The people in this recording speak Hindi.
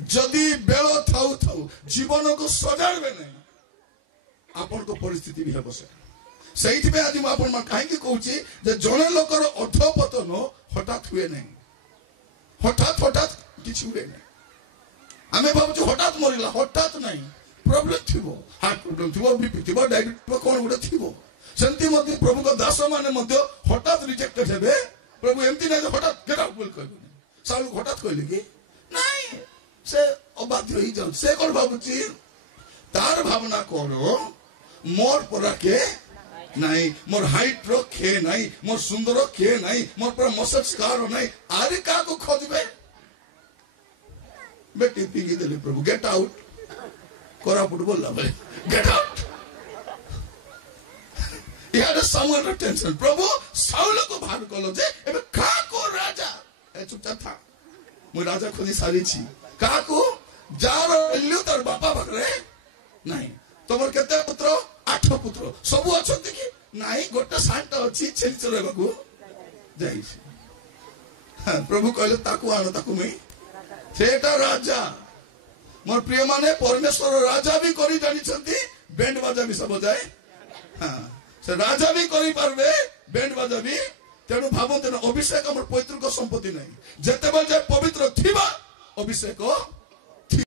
जदि बेल थाऊ थाऊ जीवन को सजाड़े नहीं आपण को परिस्थिति भी हे से आज मुझे कहीं कहूँ जड़े लोकर अधपतन हठात हुए नहीं हठात हठात किसी हुए नहीं आम भावुँ हठात मरला हठात नहीं प्रोब्लेम थी हार्ट प्रोब्लेम थी बीपी थी डायबिटीज कौन गोटे थी सेमती प्रभु को दास मैंने हठात रिजेक्टेड हे प्रभु एमती ना हठात गेट आउट बोल कहबे साल हठात कहले कि नहीं से अबाध्य हो जाऊ से कौन भावुची तार भावना कौन मोर परा के नहीं मोर हाइट रो खे नहीं मोर सुंदर खे नहीं मोर पर मसस्कार नहीं आरे का को खोजबे बेटी पिंगी देले प्रभु गेट आउट कोरापुट बोलला भाई get out he had a Samuel attention Prabhu Saul को बाहर कलो जे एबे का को राजा ए चुपचाप था मु राजा खोजी सारी छी का को जारो लियो तर बापा बकरे नहीं तमर केते पुत्र 8 पुत्र सब अछंती कि नाही गोटे साठ अछि छेली चलेबा को जाई हां प्रभु कहले ताकू आनो ताकू मैं सेटा राजा मोर प्रिय माने परमेश्वर राजा भी करी जानि छंती बैंड बाजा भी सब जाए हां से राजा भी करी पारबे बैंड बाजा भी तेणु भावते अभिषेक हमर पैतृक संपत्ति नहीं जेते बेल जे पवित्र थिबा अभिषेक